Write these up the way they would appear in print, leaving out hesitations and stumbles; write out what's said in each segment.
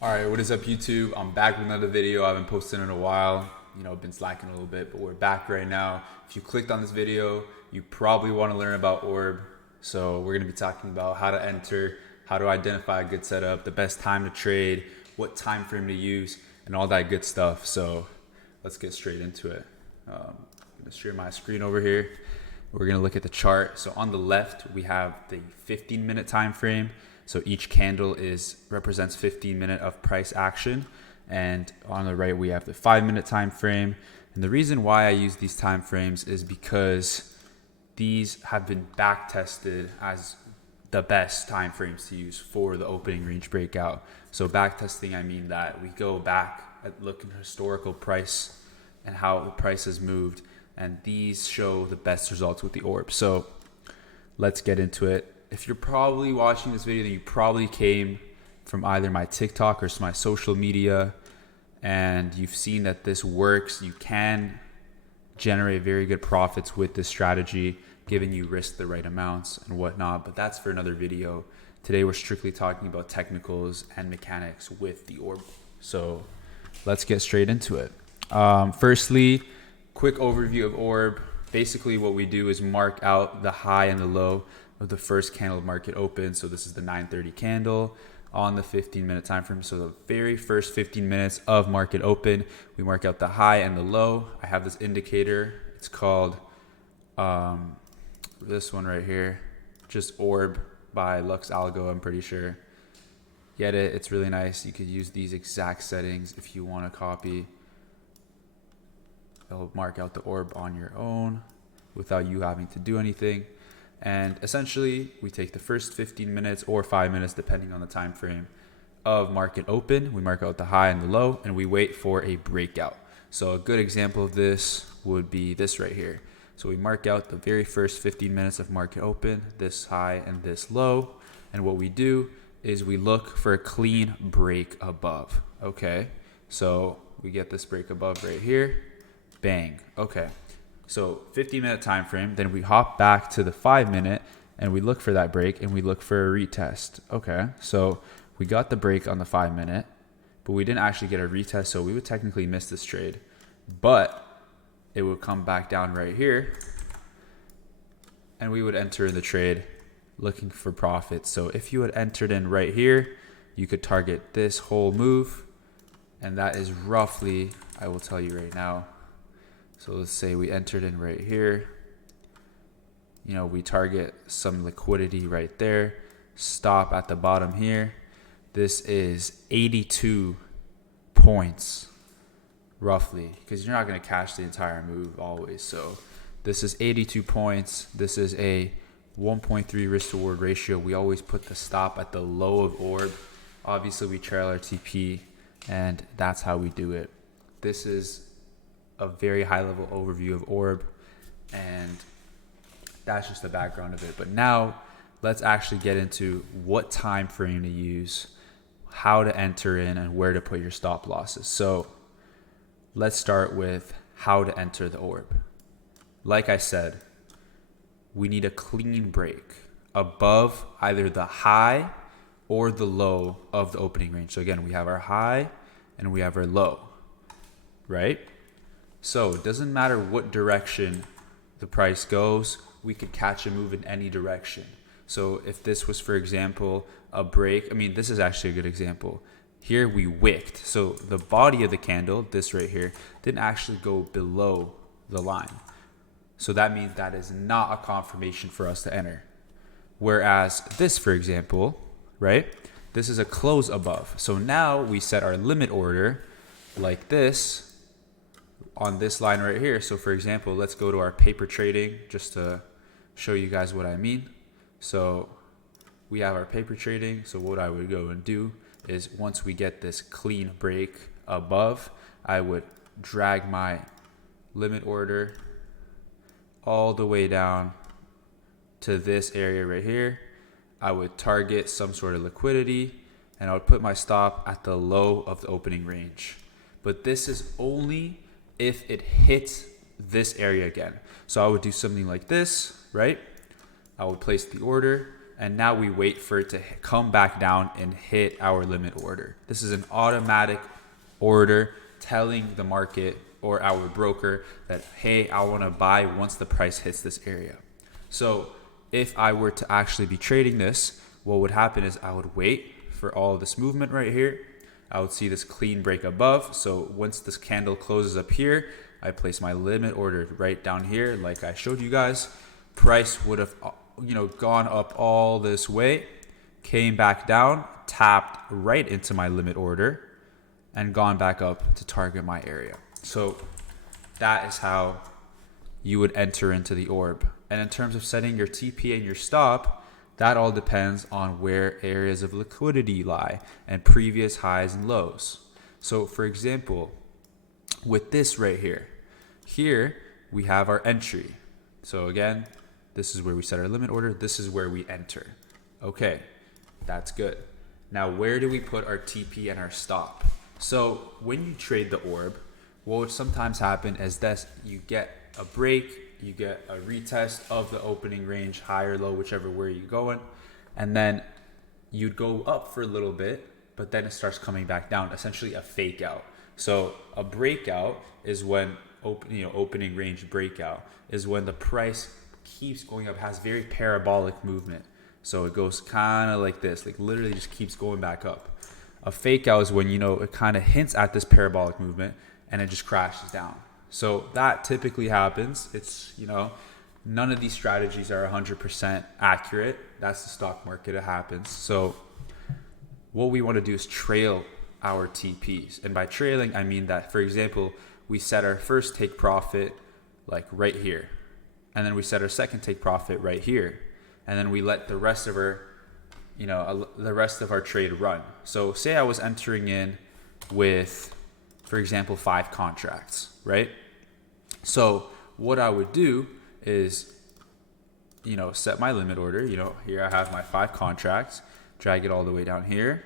All right, what is up, YouTube? I'm back with another video. I haven't posted in a while. I've been slacking a little bit, but we're back right now. If you clicked on this video, you probably want to learn about ORB. So we're going to be talking about how to enter, how to identify a good setup, the best time to trade, what time frame to use, and all that good stuff. So let's get straight into it. I'm going to share my screen over here. We're going to look at the chart. So on the left, we have the 15-minute time frame. So each candle represents 15 minutes of price action. And on the right, we have the 5-minute time frame. And the reason why I use these time frames is because these have been back tested as the best time frames to use for the opening range breakout. So back testing, I mean that we go back at looking at historical price and how the price has moved. And these show the best results with the ORB. So let's get into it. If you're probably watching this video, then you probably came from either my TikTok or my social media, and you've seen that this works. You can generate very good profits with this strategy, given you risk the right amounts and whatnot, but that's for another video. Today, we're strictly talking about technicals and mechanics with the ORB. So let's get straight into it. Firstly, quick overview of ORB. Basically, what we do is mark out the high and the low of the first candle market open. So this is the 9:30 candle on the 15-minute time frame. So the very first 15 minutes of market open, we mark out the high and the low. I have this indicator. It's called this one right here, just ORB by Lux Algo, I'm pretty sure. Get it? It's really nice. You could use these exact settings if you want to copy. It'll mark out the ORB on your own without you having to do anything. And essentially, we take the first 15 minutes or 5 minutes, depending on the time frame of market open. We mark out the high and the low, and we wait for a breakout. So a good example of this would be this right here. So we mark out the very first 15 minutes of market open, this high and this low. And what we do is we look for a clean break above. Okay, so we get this break above right here. Bang. Okay. So 15-minute time frame, then we hop back to the 5-minute and we look for that break and we look for a retest. Okay, so we got the break on the 5-minute, but we didn't actually get a retest, so we would technically miss this trade. But it would come back down right here and we would enter in the trade looking for profit. So if you had entered in right here, you could target this whole move, and that is roughly, I will tell you right now. So let's say we entered in right here. We target some liquidity right there. Stop at the bottom here. This is 82 points, roughly, because you're not going to cash the entire move always. So this is 82 points. This is a 1.3 risk to reward ratio. We always put the stop at the low of ORB. Obviously, we trail our TP, and that's how we do it. This is a very high level overview of ORB, and that's just the background of it. But now let's actually get into what time frame to use, how to enter in, and where to put your stop losses. So let's start with how to enter the ORB. Like I said, we need a clean break above either the high or the low of the opening range. So again, we have our high and we have our low, right? So it doesn't matter what direction the price goes, we could catch a move in any direction. So if this was, for example, a break, this is actually a good example. Here we wicked. So the body of the candle, this right here, didn't actually go below the line. So that means that is not a confirmation for us to enter. Whereas this, for example, right, this is a close above. So now we set our limit order like this, on this line right here. So for example, let's go to our paper trading just to show you guys what I mean. So we have our paper trading. So what I would go and do is once we get this clean break above, I would drag my limit order all the way down to this area right here. I would target some sort of liquidity and I would put my stop at the low of the opening range. But this is only if it hits this area again. So I would do something like this, right? I would place the order, and now we wait for it to come back down and hit our limit order. This is an automatic order telling the market or our broker that, hey, I want to buy once the price hits this area. So if I were to actually be trading this, what would happen is I would wait for all of this movement right here. I would see this clean break above. So once this candle closes up here, I place my limit order right down here like I showed you guys. Price would have gone up all this way, came back down, tapped right into my limit order, and gone back up to target my area. So that is how you would enter into the orb. And in terms of setting your TP and your stop, that all depends on where areas of liquidity lie and previous highs and lows. So for example, with this right here we have our entry. So again, this is where we set our limit order. This is where we enter. Okay, that's good. Now, where do we put our TP and our stop? So when you trade the orb, what would sometimes happen is that you get a break, you get a retest of the opening range, high or low, whichever way you're going, and then you'd go up for a little bit, but then it starts coming back down, essentially a fake out. So a breakout is when opening range breakout is when the price keeps going up, has very parabolic movement. So it goes kind of like this, like literally just keeps going back up. A fake out is when, it kind of hints at this parabolic movement and it just crashes down. So that typically happens. It's, none of these strategies are 100% accurate. That's the stock market. It happens. So what we want to do is trail our TPs. And by trailing, I mean that, for example, we set our first take profit like right here. And then we set our second take profit right here. And then we let the rest of our trade run. So say I was entering in with, for example, 5 contracts, right? So what I would do is, set my limit order. Here I have my 5 contracts, drag it all the way down here.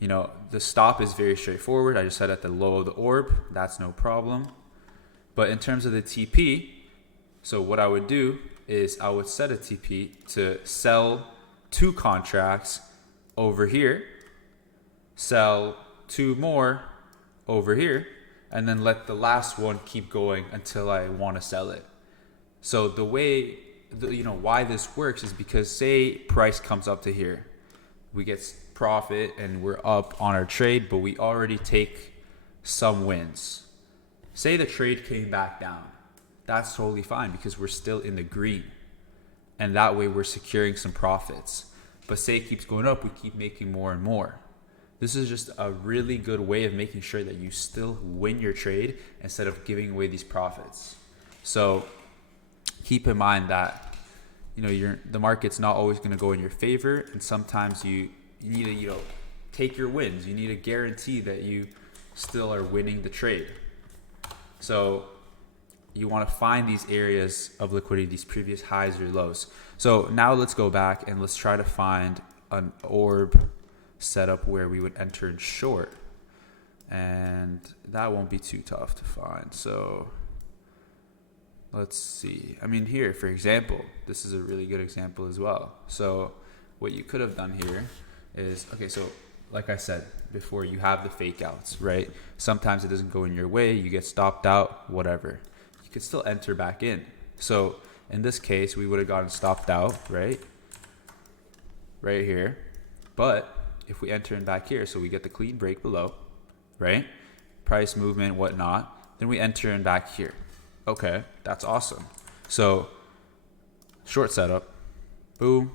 The stop is very straightforward. I just set at the low of the orb. That's no problem. But in terms of the TP, so what I would do is I would set a TP to sell 2 contracts over here, sell 2 more over here, and then let the last one keep going until I want to sell it. So the way, why this works is because say price comes up to here, we get profit and we're up on our trade, but we already take some wins. Say the trade came back down. That's totally fine because we're still in the green. And that way we're securing some profits. But say it keeps going up, we keep making more and more. This is just a really good way of making sure that you still win your trade instead of giving away these profits. So keep in mind that the market's not always going to go in your favor, and sometimes you need to take your wins. You need to guarantee that you still are winning the trade. So you want to find these areas of liquidity, these previous highs or lows. So now let's go back and let's try to find an orb setup where we would enter in short. And that won't be too tough to find. So let's see. Here, for example, this is a really good example as well. So what you could have done here is, so like I said before, you have the fake outs, right? Sometimes it doesn't go in your way. You get stopped out, whatever. You could still enter back in. So in this case, we would have gotten stopped out, right here. But if we enter in back here, so we get the clean break below, right? Price movement, whatnot. Then we enter in back here. Okay, that's awesome. So short setup, boom.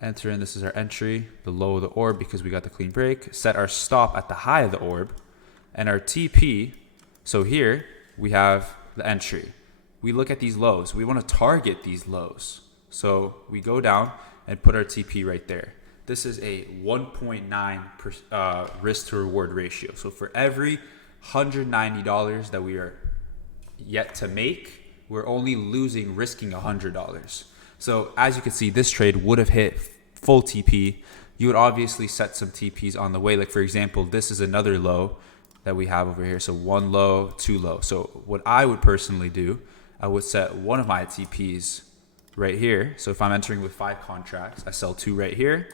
Enter in, this is our entry, the low of the orb because we got the clean break. Set our stop at the high of the orb. And our TP, so here we have the entry. We look at these lows. We want to target these lows. So we go down and put our TP right there. This is a 1.9 risk to reward ratio. So for every $190 that we are yet to make, we're only risking $100. So as you can see, this trade would have hit full TP. You would obviously set some TPs on the way. Like for example, this is another low that we have over here. So 1 low, 2 low. So what I would personally do, I would set one of my TPs right here. So if I'm entering with 5 contracts, I sell 2 right here.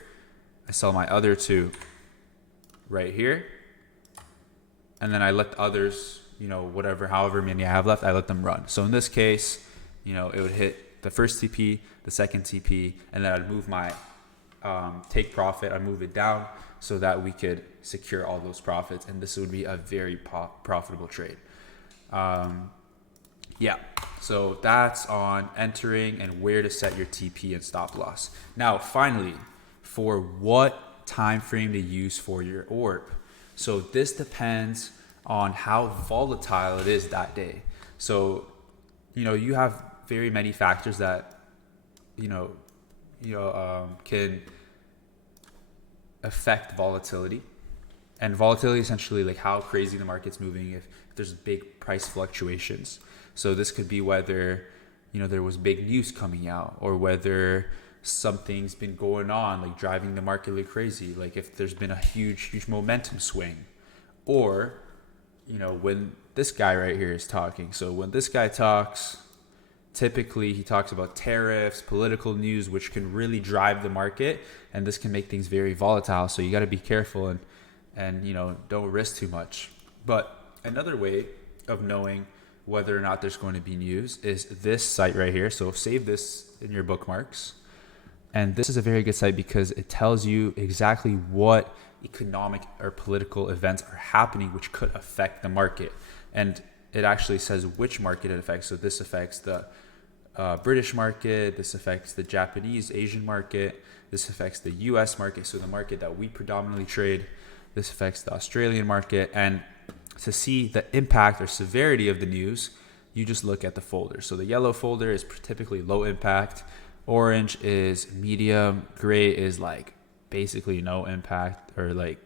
I sell my other 2 right here. And then I let the others, however many I have left, I let them run. So in this case, it would hit the first TP, the second TP, and then I'd move my take profit, I'd move it down so that we could secure all those profits. And this would be a very profitable trade. So that's on entering and where to set your TP and stop loss. Now, finally, for what time frame to use for your ORB. So this depends on how volatile it is that day. So, you have very many factors that, can affect volatility. And volatility essentially like how crazy the market's moving if there's big price fluctuations. So this could be whether, there was big news coming out, or whether something's been going on, like driving the market like crazy. Like if there's been a huge momentum swing, or, when this guy right here is talking. So when this guy talks, typically he talks about tariffs, political news, which can really drive the market. And this can make things very volatile. So you got to be careful and don't risk too much. But another way of knowing whether or not there's going to be news is this site right here. So save this in your bookmarks. And this is a very good site because it tells you exactly what economic or political events are happening which could affect the market. And it actually says which market it affects. So this affects the British market, this affects the Japanese, Asian market, this affects the US market, so the market that we predominantly trade, this affects the Australian market. And to see the impact or severity of the news, you just look at the folder. So the yellow folder is typically low impact, orange is medium, gray is like basically no impact, or like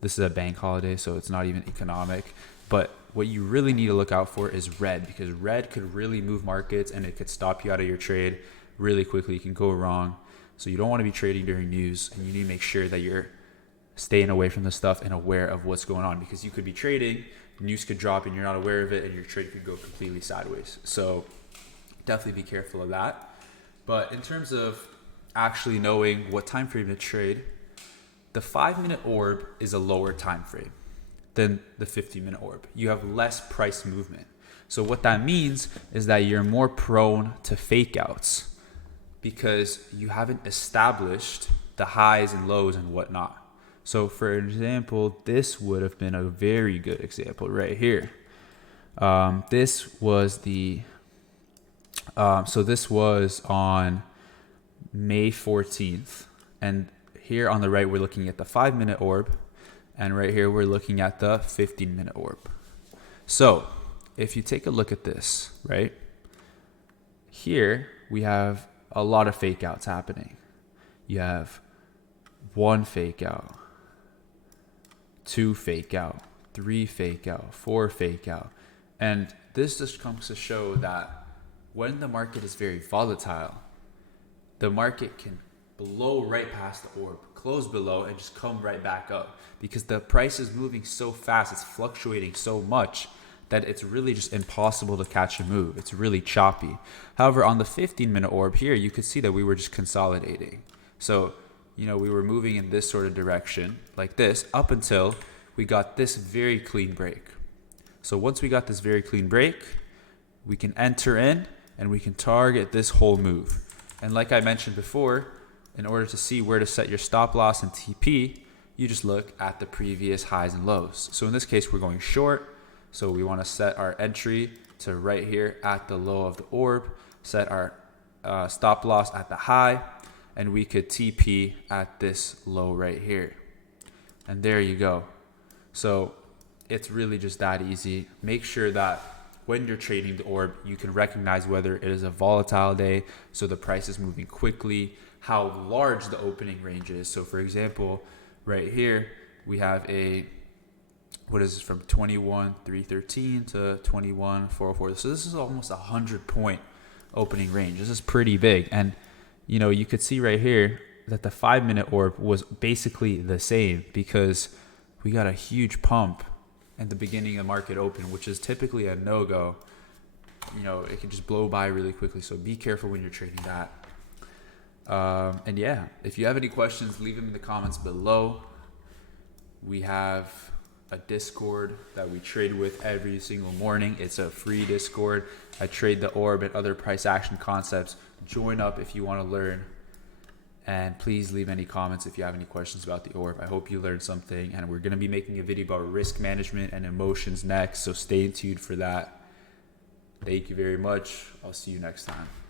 this is a bank holiday, so it's not even economic. But what you really need to look out for is red, because red could really move markets and it could stop you out of your trade really quickly. You can go wrong. So you don't want to be trading during news, and you need to make sure that you're staying away from the stuff and aware of what's going on, because you could be trading, news could drop and you're not aware of it, and your trade could go completely sideways. So definitely be careful of that. But in terms of actually knowing what time frame to trade, the 5-minute ORB is a lower time frame than the 15-minute ORB. You have less price movement. So what that means is that you're more prone to fake outs because you haven't established the highs and lows and whatnot. So for example, this would have been a very good example right here. This was on May 14th. And here on the right, we're looking at the 5-minute ORB. And right here, we're looking at the 15-minute ORB. So if you take a look at this, right? Here, we have a lot of fake outs happening. You have 1 fake out, 2 fake out, 3 fake out, 4 fake out. And this just comes to show that when the market is very volatile, the market can blow right past the ORB, close below, and just come right back up, because the price is moving so fast, it's fluctuating so much that it's really just impossible to catch a move. It's really choppy. However, on the 15-minute ORB here, you could see that we were just consolidating. So, we were moving in this sort of direction like this up until we got this very clean break. So once we got this very clean break, we can enter in and we can target this whole move. And like I mentioned before, in order to see where to set your stop loss and TP, you just look at the previous highs and lows. So in this case, we're going short. So we want to set our entry to right here at the low of the ORB, set our stop loss at the high, and we could TP at this low right here. And there you go. So it's really just that easy. Make sure that when you're trading the ORB, you can recognize whether it is a volatile day, so the price is moving quickly, how large the opening range is. So for example, right here, we have from 21,313 to 21,404. So this is almost 100-point opening range. This is pretty big. And, you could see right here that the 5-minute ORB was basically the same, because we got a huge pump at the beginning of market open, which is typically a no-go. it can just blow by really quickly. So be careful when you're trading that. And yeah, if you have any questions, leave them in the comments below. We have a Discord that we trade with every single morning. It's a free Discord. I trade the ORB and other price action concepts. Join up if you want to learn. And please leave any comments if you have any questions about the ORB. I hope you learned something. And we're going to be making a video about risk management and emotions next. So stay tuned for that. Thank you very much. I'll see you next time.